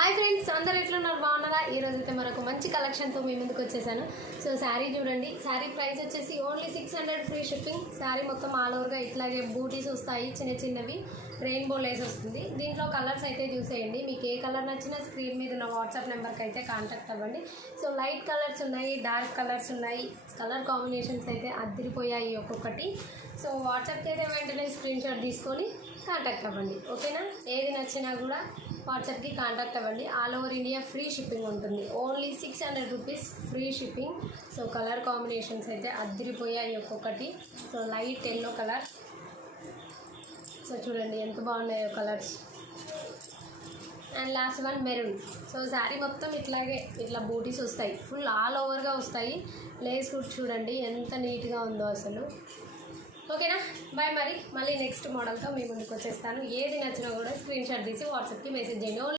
Hi friends, అందరు ఎట్లున్నారు? బాగున్నారా? ఈరోజు అయితే మరొక మంచి కలెక్షన్తో మీ ముందుకు వచ్చేసాను. సో శారీ చూడండి, శారీ ప్రైస్ వచ్చేసి ఓన్లీ 600 ఫ్రీ షిప్పింగ్. శారీ మొత్తం ఆల్ ఓవర్గా ఇట్లాగే బూటీస్ వస్తాయి, చిన్న చిన్నవి రెయిన్బో లేస్ వస్తుంది. దీంట్లో కలర్స్ అయితే చూసేయండి. మీకు ఏ కలర్ నచ్చినా స్క్రీన్ మీద ఉన్న వాట్సాప్ నెంబర్కి అయితే కాంటాక్ట్ అవ్వండి. సో లైట్ కలర్స్ ఉన్నాయి, డార్క్ కలర్స్ ఉన్నాయి, కలర్ కాంబినేషన్స్ అయితే అద్దరిపోయాయి ఒక్కొక్కటి. సో వాట్సాప్కి అయితే వెంటనే స్క్రీన్ షాట్ తీసుకొని కాంటాక్ట్ అవ్వండి, ఓకేనా? ఏది నచ్చినా కూడా వాట్సాప్కి కాంటాక్ట్ అవ్వండి. All over India free shipping ఉంటుంది. Only 600 rupees free shipping. So colour combinations అయితే అద్దరిపోయాయి ఒక్కొక్కటి. So light yellow colour, so చూడండి ఎంత బాగున్నాయో colours. And last one maroon. So sari మొత్తం ఇట్లా బూటీస్ వస్తాయి, ఫుల్ ఆల్ ఓవర్గా వస్తాయి. లేస్ కూడా చూడండి ఎంత నీట్గా ఉందో అసలు. ఓకేనా? బాయ్. మళ్ళీ నెక్స్ట్ మోడల్తో మీ ముందుకు వచ్చేస్తాను. ఏది నచ్చినా కూడా స్క్రీన్ షాట్ తీసి వాట్సాప్కి మెసేజ్ చేయండి.